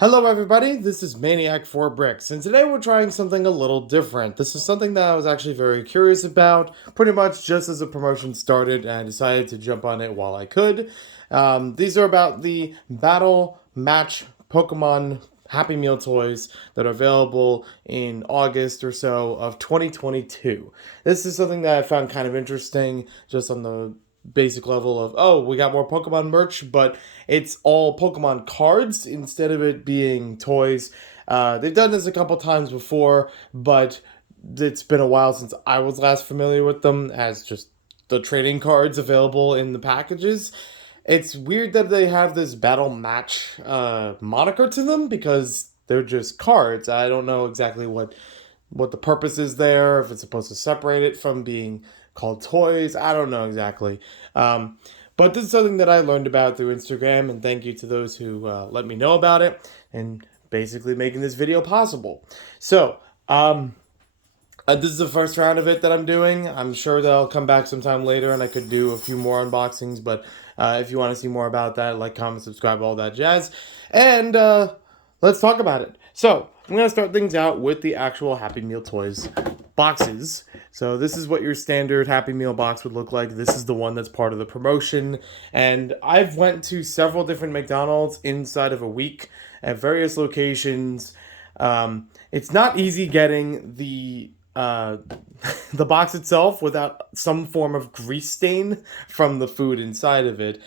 Hello everybody, this is Maniac4Bricks, and today we're trying something a little different. This is something that I was actually very curious about, pretty much just as the promotion started, and I decided to jump on it while I could. These are about the Battle Match Pokemon Happy Meal toys that are available in August or so of 2022. This is something that I found kind of interesting just on the basic level of, oh, we got more Pokemon merch, but it's all Pokemon cards instead of it being toys. They've done this a couple times before, but it's been a while since I was last familiar with them as just the trading cards available in the packages. It's weird that they have this battle match moniker to them because they're just cards. I don't know exactly what the purpose is there, if it's supposed to separate it from being called toys. I don't know exactly. But this is something that I learned about through Instagram, and thank you to those who let me know about it and basically making this video possible. So, this is the first round of it that I'm doing. I'm sure that I'll come back sometime later and I could do a few more unboxings, but if you want to see more about that, like, comment, subscribe, all that jazz. And let's talk about it. So, I'm going to start things out with the actual Happy Meal Toys boxes. So this is what your standard Happy Meal box would look like. This is the one that's part of the promotion. And I've went to several different McDonald's inside of a week at various locations. It's not easy getting the box itself without some form of grease stain from the food inside of it,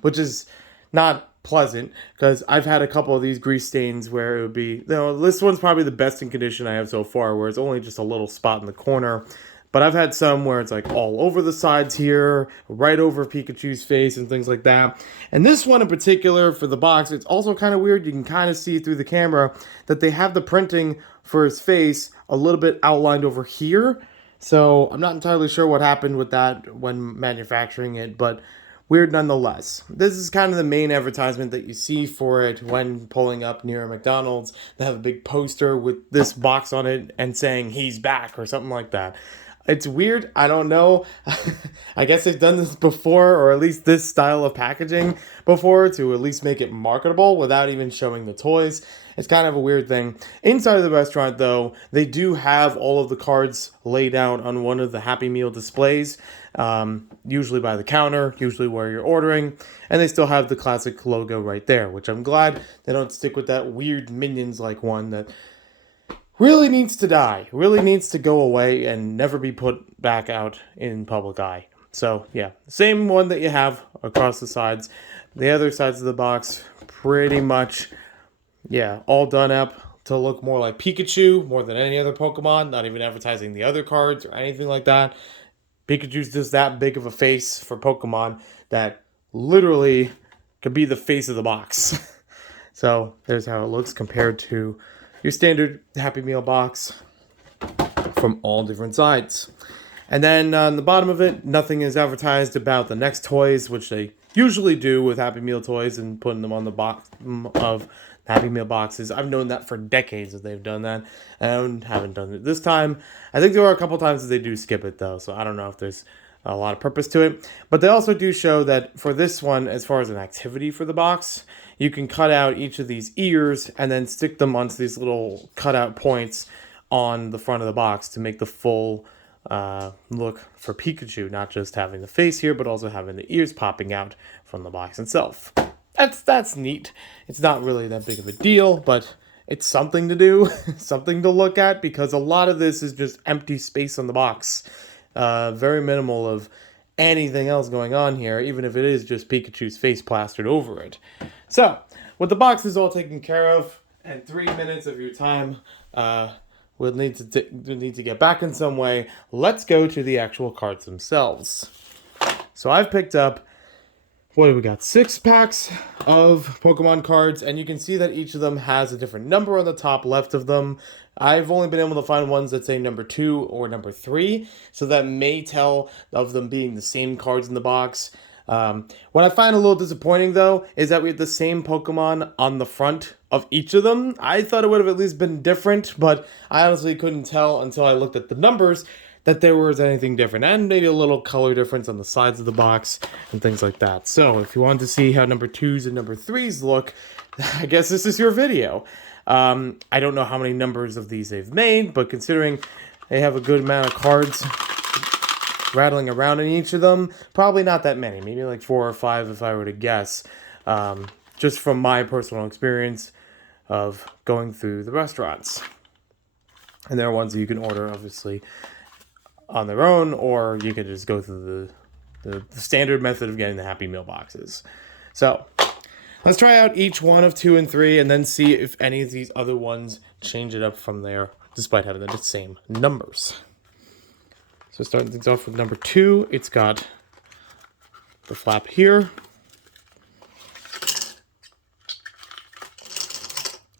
which is not pleasant because I've had a couple of these grease stains where it would be, this one's probably the best in condition I have so far, where it's only just a little spot in the corner. But I've had some where it's like all over the sides here, right over Pikachu's face and things like that. And this one in particular for the box, it's also kind of weird. You can kind of see through the camera that they have the printing for his face a little bit outlined over here. So I'm not entirely sure what happened with that when manufacturing it, but weird nonetheless. This is kind of the main advertisement that you see for it when pulling up near a McDonald's. They have a big poster with this box on it and saying he's back or something like that. It's weird. I don't know. I guess they've done this before, or at least this style of packaging before, to at least make it marketable without even showing the toys. It's kind of a weird thing. Inside of the restaurant, though, they do have all of the cards laid out on one of the Happy Meal displays, usually by the counter, usually where you're ordering, and they still have the classic logo right there, which I'm glad they don't stick with that weird Minions-like one that really needs to die, really needs to go away and never be put back out in public eye. So, yeah, same one that you have across the sides. The other sides of the box, pretty much, yeah, all done up to look more like Pikachu more than any other Pokemon, not even advertising the other cards or anything like that. Pikachu's just that big of a face for Pokemon that literally could be the face of the box. So, there's how it looks compared to your standard Happy Meal box from all different sides. And then on the bottom of it, nothing is advertised about the next toys, which they usually do with Happy Meal toys and putting them on the box of Happy Meal boxes. I've known that for decades that they've done that, and haven't done it this time. I think there are a couple times that they do skip it, though, so I don't know if there's a lot of purpose to it. But they also do show that for this one, as far as an activity for the box, you can cut out each of these ears and then stick them onto these little cutout points on the front of the box to make the full look for Pikachu, not just having the face here, but also having the ears popping out from the box itself. That's neat. It's not really that big of a deal, but it's something to do, something to look at, because a lot of this is just empty space on the box. Very minimal of anything else going on here, even if it is just Pikachu's face plastered over it. So, with the boxes all taken care of, and 3 minutes of your time we'll need to get back in some way, let's go to the actual cards themselves. So I've picked up, what do we got, 6 packs of Pokemon cards, and you can see that each of them has a different number on the top left of them. I've only been able to find ones that say number 2 or number 3, so that may tell of them being the same cards in the box. What I find a little disappointing, though, is that we have the same Pokemon on the front of each of them. I thought it would have at least been different, but I honestly couldn't tell until I looked at the numbers that there was anything different, and maybe a little color difference on the sides of the box and things like that. So if you wanted to see how number 2s and number 3s look, I guess this is your video. I don't know how many numbers of these they've made, but considering they have a good amount of cards rattling around in each of them, probably not that many. Maybe like 4 or 5 if I were to guess. Just from my personal experience of going through the restaurants. And there are ones that you can order, obviously, on their own, or you can just go through the standard method of getting the Happy Meal boxes. So, let's try out each one of 2 and 3, and then see if any of these other ones change it up from there, despite having the same numbers. So starting things off with number 2, it's got the flap here.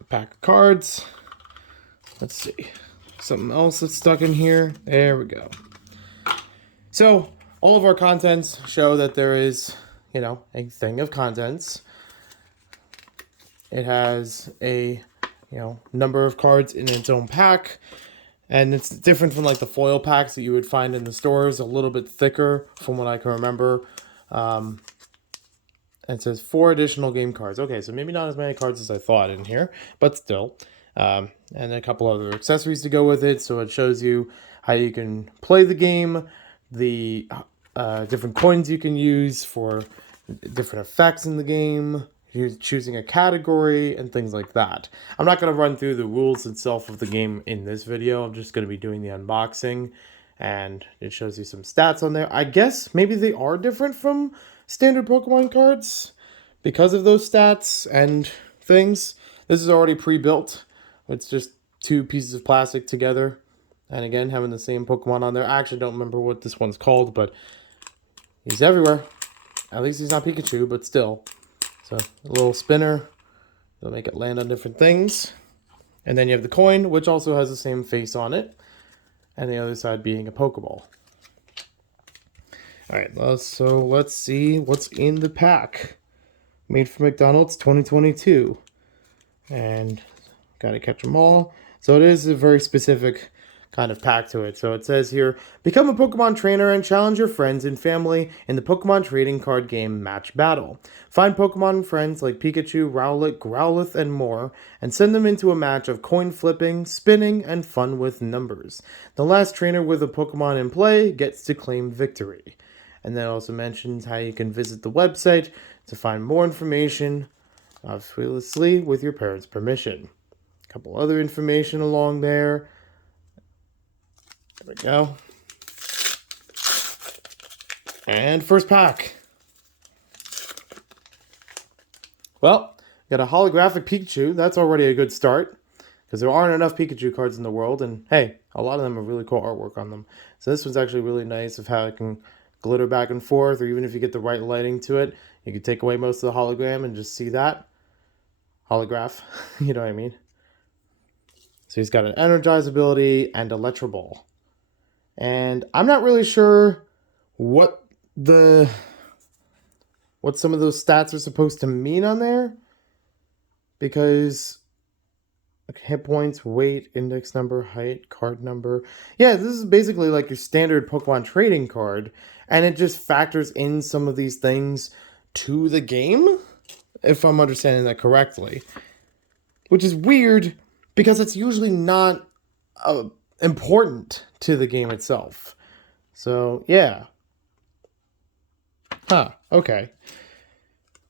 A pack of cards. Let's see. Something else that's stuck in here. There we go. So, all of our contents show that there is, a thing of contents. It has a, number of cards in its own pack. And it's different from like the foil packs that you would find in the stores, a little bit thicker from what I can remember. And it says 4 additional game cards. Okay, so maybe not as many cards as I thought in here, but still. And a couple other accessories to go with it. So it shows you how you can play the game, the different coins you can use for different effects in the game, you're choosing a category, and things like that. I'm not going to run through the rules itself of the game in this video. I'm just going to be doing the unboxing, and it shows you some stats on there. I guess maybe they are different from standard Pokemon cards because of those stats and things. This is already pre-built. It's just 2 pieces of plastic together, and again, having the same Pokemon on there. I actually don't remember what this one's called, but he's everywhere. At least he's not Pikachu, but still. So, a little spinner. It'll make it land on different things. And then you have the coin, which also has the same face on it. And the other side being a Pokeball. Alright, so let's see what's in the pack. Made for McDonald's 2022. And gotta catch them all. So it is a very specific kind of pack to it. So it says here, become a Pokemon trainer and challenge your friends and family in the Pokemon trading card game Match Battle. Find Pokemon friends like Pikachu, Rowlet, Growlithe, and more, and send them into a match of coin flipping, spinning, and fun with numbers. The last trainer with a Pokemon in play gets to claim victory. And then it also mentions how you can visit the website to find more information, obviously with your parents' permission. A couple other information along there. There we go. And first pack. Well, got a holographic Pikachu. That's already a good start, because there aren't enough Pikachu cards in the world, and hey, a lot of them have really cool artwork on them. So this one's actually really nice of how it can glitter back and forth, or even if you get the right lighting to it, you can take away most of the hologram and just see that. Holograph, you know what I mean? So he's got an Energize ability and Electro Ball. And I'm not really sure what some of those stats are supposed to mean on there, because hit points, weight, index number, height, card number. Yeah, this is basically like your standard Pokemon trading card, and it just factors in some of these things to the game, if I'm understanding that correctly. Which is weird, because it's usually not important to the game itself. So, yeah. Huh, okay.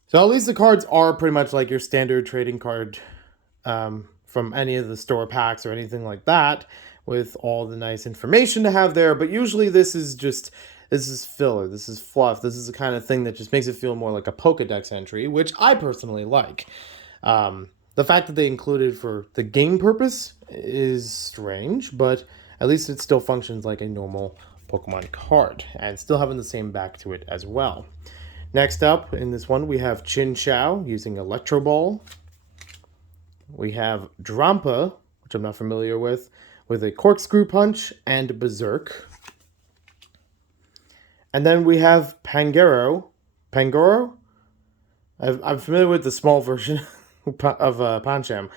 So at least the cards are pretty much like your standard trading card from any of the store packs or anything like that, with all the nice information to have there. But usually this is filler, this is fluff, this is the kind of thing that just makes it feel more like a Pokedex entry, which I personally like. The fact that they included for the game purpose is strange, but at least it still functions like a normal Pokemon card, and still having the same back to it as well. Next up, in this one, we have Chinchou using Electro Ball. We have Drampa, which I'm not familiar with a Corkscrew Punch and Berserk. And then we have Pangoro. I'm familiar with the small version of Pancham,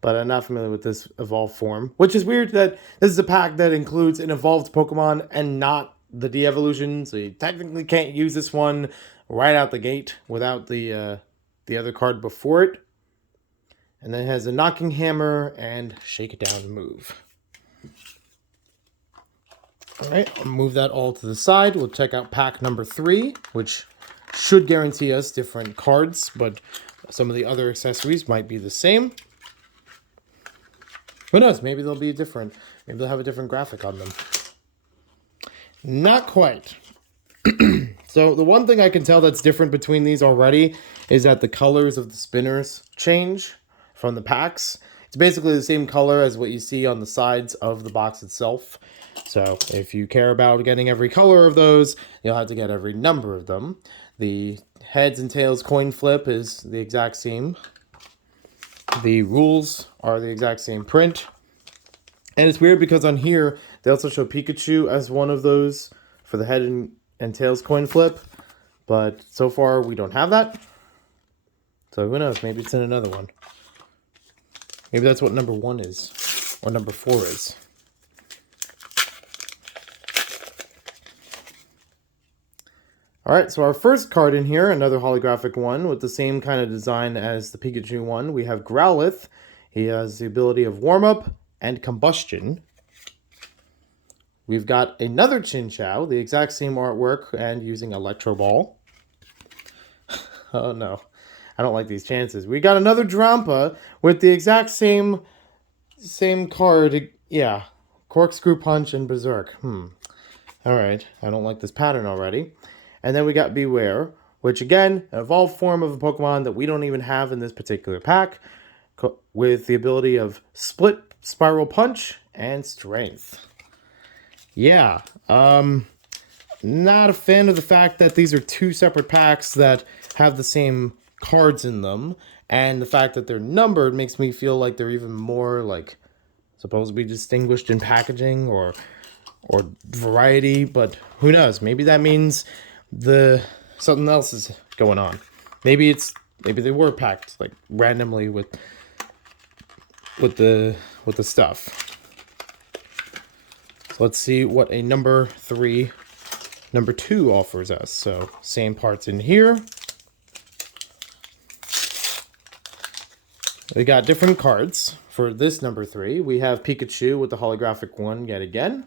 but I'm not familiar with this evolved form, which is weird that this is a pack that includes an evolved Pokemon and not the de-evolution, so you technically can't use this one right out the gate without the other card before it. And then it has a knocking hammer and shake it down and move. All right, I'll move that all to the side. We'll check out pack number 3, which should guarantee us different cards, but some of the other accessories might be the same. Who knows? Maybe they'll be different. Maybe they'll have a different graphic on them. Not quite. So the one thing I can tell that's different between these already is that the colors of the spinners change from the packs. It's basically the same color as what you see on the sides of the box itself. So if you care about getting every color of those, you'll have to get every number of them. The heads and tails coin flip is the exact same. The rules are the exact same print. And it's weird because on here, they also show Pikachu as one of those for the head and tails coin flip. But so far, we don't have that. So who knows? Maybe it's in another one. Maybe that's what number 1 is. Or number 4 is. Alright, so our first card in here, another holographic one with the same kind of design as the Pikachu one. We have Growlithe. He has the ability of Warm-Up and Combustion. We've got another Chinchou, the exact same artwork and using Electro Ball. Oh no, I don't like these chances. We got another Drampa with the exact same card. Yeah, Corkscrew Punch and Berserk. Alright, I don't like this pattern already. And then we got Beware, which again, an evolved form of a Pokemon that we don't even have in this particular pack, with the ability of Split, Spiral Punch, and Strength. Yeah, not a fan of the fact that these are 2 separate packs that have the same cards in them, and the fact that they're numbered makes me feel like they're even more, like, supposed to be distinguished in packaging or variety, but who knows? Maybe that means something else is going on. Maybe they were packed like randomly with the stuff. So let's see what a number 2 offers us. So same parts in here. We got different cards for this number 3. We have Pikachu with the holographic one yet again.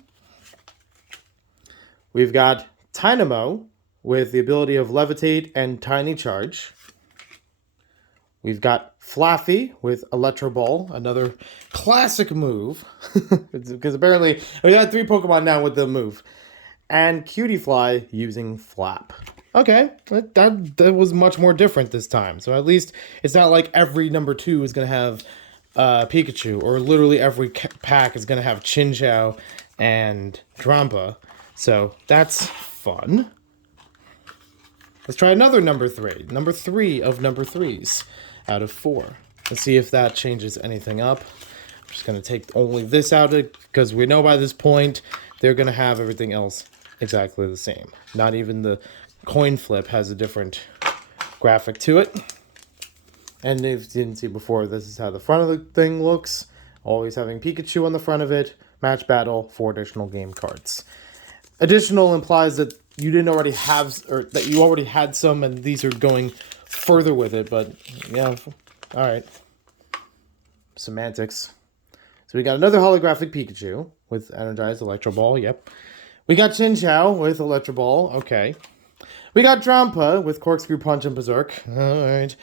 We've got Tynamo with the ability of Levitate and Tiny Charge. We've got Flaffy with Electro Ball, another classic move. Because apparently we got 3 Pokemon now with the move. And Cutiefly using Flap. Okay, that was much more different this time. So at least it's not like every number 2 is going to have Pikachu, or literally every pack is going to have Chinchou and Drampa. So that's fun. Let's try another number 3. Number 3 of number 3s out of 4. Let's see if that changes anything up. I'm just going to take only this out because we know by this point they're going to have everything else exactly the same. Not even the coin flip has a different graphic to it. And if you didn't see before, this is how the front of the thing looks. Always having Pikachu on the front of it. Match battle, 4 additional game cards. Additional implies that you didn't already have, or that you already had some, and these are going further with it, but yeah, alright. Semantics. So we got another holographic Pikachu with Energized Electro Ball, yep. We got Chinchou with Electro Ball, okay. We got Drampa with Corkscrew Punch and Berserk, alright.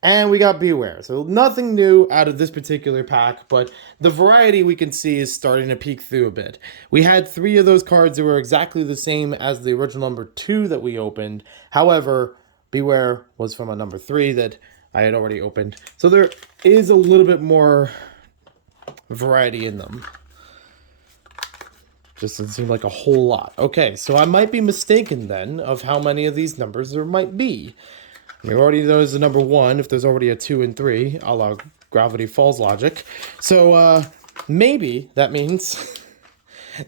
And we got Beware. So nothing new out of this particular pack, but the variety we can see is starting to peek through a bit. We had 3 of those cards that were exactly the same as the original number 2 that we opened. However, Beware was from a number 3 that I had already opened. So there is a little bit more variety in them. Just doesn't seem like a whole lot. Okay, so I might be mistaken then of how many of these numbers there might be. We already know there's a number 1, if there's already a 2 and 3, a la Gravity Falls logic. So, maybe that means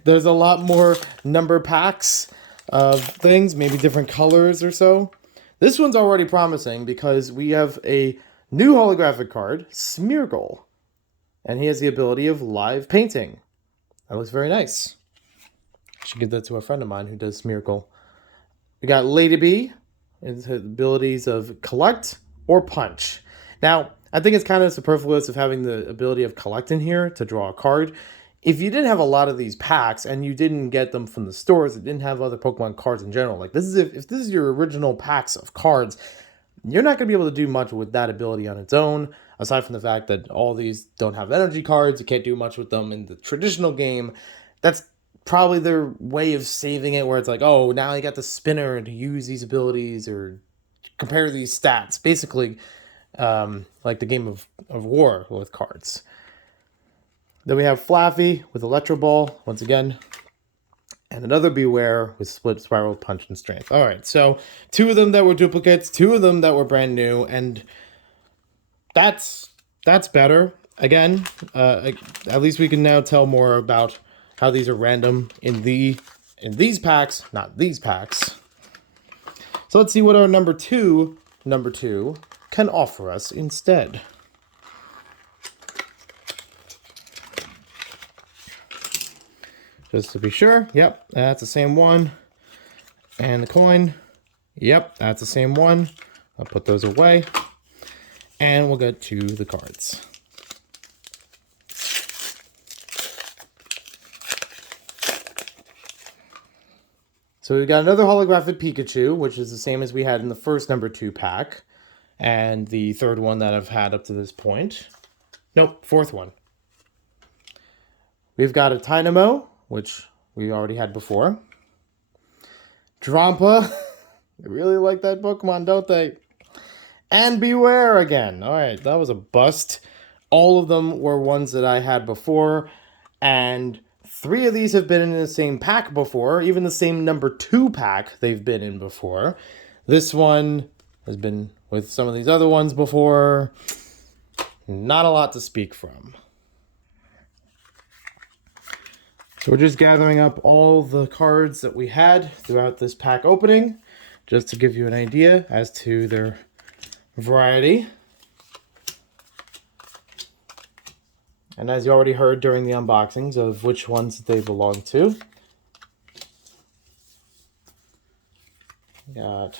there's a lot more number packs of things, maybe different colors or so. This one's already promising because we have a new holographic card, Smeargle. And he has the ability of live painting. That looks very nice. I should give that to a friend of mine who does Smeargle. We got Lady Bee. Into abilities of Collect or Punch. Now, I think it's kind of superfluous of having the ability of collecting here to draw a card. If you didn't have a lot of these packs and you didn't get them from the stores, it didn't have other Pokemon cards in general. Like this is if this is your original packs of cards, you're not going to be able to do much with that ability on its own, aside from the fact that all these don't have energy cards. You can't do much with them in the traditional game. That's probably their way of saving it, where it's like, oh, now you got the spinner to use these abilities or compare these stats. Basically, like the game of war with cards. Then we have Flaffy with Electro Ball, once again. And another Beware with Split Spiral, Punch, and Strength. All right, so 2 of them that were duplicates, 2 of them that were brand new, and that's better. Again, at least we can now tell more about how these are random in these packs, not these packs. So let's see what our number two can offer us instead. Just to be sure, yep, that's the same one. And the coin, yep, that's the same one. I'll put those away. And we'll get to the cards. So we've got another holographic Pikachu, which is the same as we had in the first number 2 pack. And the third one that I've had up to this point. Nope, fourth one. We've got a Tynamo, which we already had before. Drampa. I really like that Pokemon, don't they? And Beware again. All right, that was a bust. All of them were ones that I had before. And 3 of these have been in the same pack before. Even the same number 2 pack they've been in before. This one has been with some of these other ones before. Not a lot to speak from. So we're just gathering up all the cards that we had throughout this pack opening, just to give you an idea as to their variety. And as you already heard during the unboxings of which ones they belong to. Got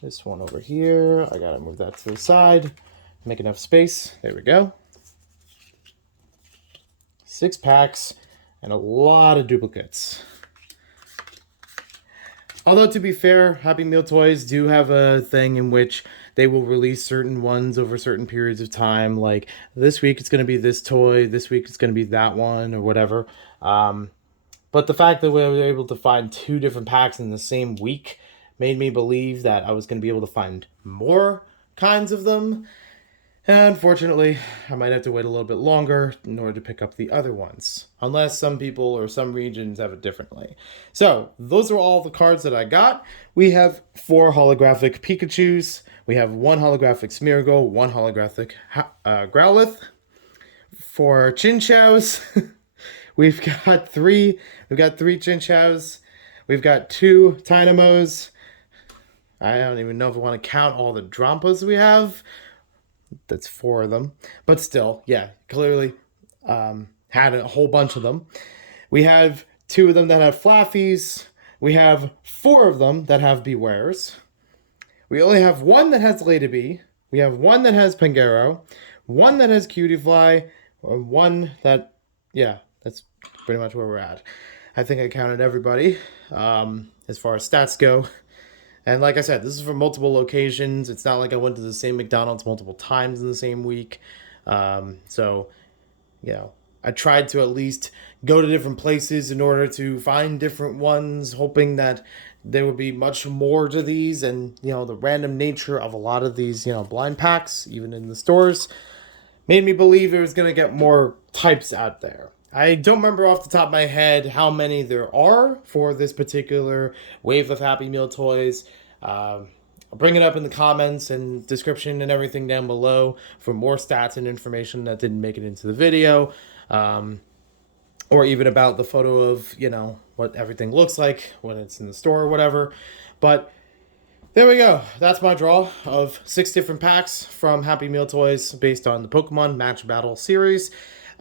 this one over here. I gotta move that to the side, make enough space. There we go. 6 packs. And a lot of duplicates. Although, to be fair, Happy Meal Toys do have a thing in which they will release certain ones over certain periods of time. Like, this week it's going to be this toy, this week it's going to be that one, or whatever. But the fact that we were able to find 2 different packs in the same week made me believe that I was going to be able to find more kinds of them. And unfortunately, I might have to wait a little bit longer in order to pick up the other ones. Unless some people or some regions have it differently. So, those are all the cards that I got. We have 4 holographic Pikachus. We have 1 holographic Smeargle, 1 holographic Growlithe. 4 Chinchows. We've got 3 Chinchows. We've got 2 Tynamos. I don't even know if I want to count all the Drampas we have. That's 4 of them. But still, yeah, clearly had a whole bunch of them. We have 2 of them that have Flaffies. We have 4 of them that have Bewares. We only have 1 that has Ladybee. We have 1 that has Pangaro. 1 that has Cutiefly. Or 1 that, yeah, that's pretty much where we're at. I think I counted everybody as far as stats go. And like I said, this is for multiple locations. It's not like I went to the same McDonald's multiple times in the same week. So, you know, I tried to at least go to different places in order to find different ones, hoping that there would be much more to these. And, you know, the random nature of a lot of these, you know, blind packs, even in the stores, made me believe there was going to get more types out there. I don't remember off the top of my head how many there are for this particular wave of Happy Meal toys. I'll bring it up in the comments and description and everything down below for more stats and information that didn't make it into the video. Or even about the photo of, you know, what everything looks like when it's in the store or whatever. But there we go. That's my draw of 6 different packs from Happy Meal Toys based on the Pokemon Match Battle series.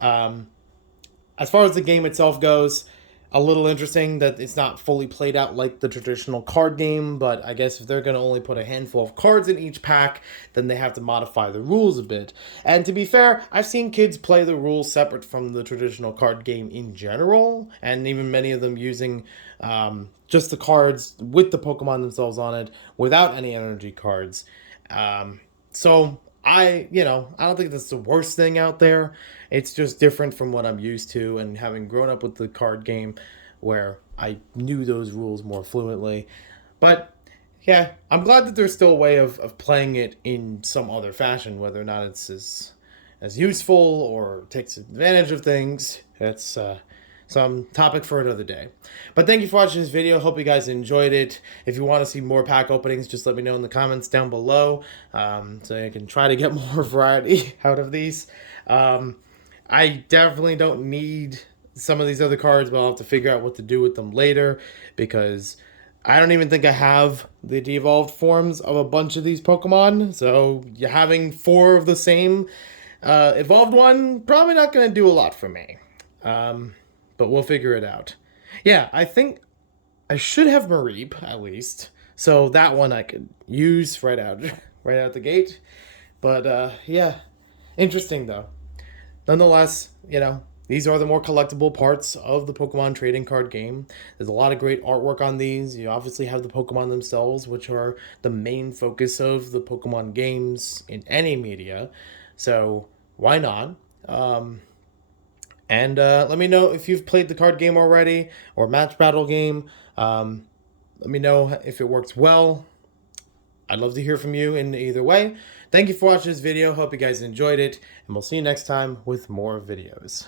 As far as the game itself goes, a little interesting that it's not fully played out like the traditional card game, but I guess if they're going to only put a handful of cards in each pack, then they have to modify the rules a bit. And to be fair, I've seen kids play the rules separate from the traditional card game in general, and even many of them using just the cards with the Pokemon themselves on it without any energy cards. So I don't think that's the worst thing out there. It's just different from what I'm used to, and having grown up with the card game where I knew those rules more fluently. But yeah, I'm glad that there's still a way of playing it in some other fashion, whether or not it's as useful or takes advantage of things. It's some topic for another day. But thank you for watching this video. Hope you guys enjoyed it. If you want to see more pack openings, just let me know in the comments down below, so I can try to get more variety out of these. I definitely don't need some of these other cards, but I'll have to figure out what to do with them later, because I don't even think I have the de-evolved forms of a bunch of these Pokemon. So you're having 4 of the same evolved one, probably not going to do a lot for me. But we'll figure it out. Yeah, I think I should have Mareep, at least. So that one I could use right out the gate. But yeah, interesting though. Nonetheless, these are the more collectible parts of the Pokemon trading card game. There's a lot of great artwork on these. You obviously have the Pokemon themselves, which are the main focus of the Pokemon games in any media. So why not? And let me know if you've played the card game already or match battle game. Let me know if it works well. I'd love to hear from you in either way. Thank you for watching this video. Hope you guys enjoyed it. And we'll see you next time with more videos.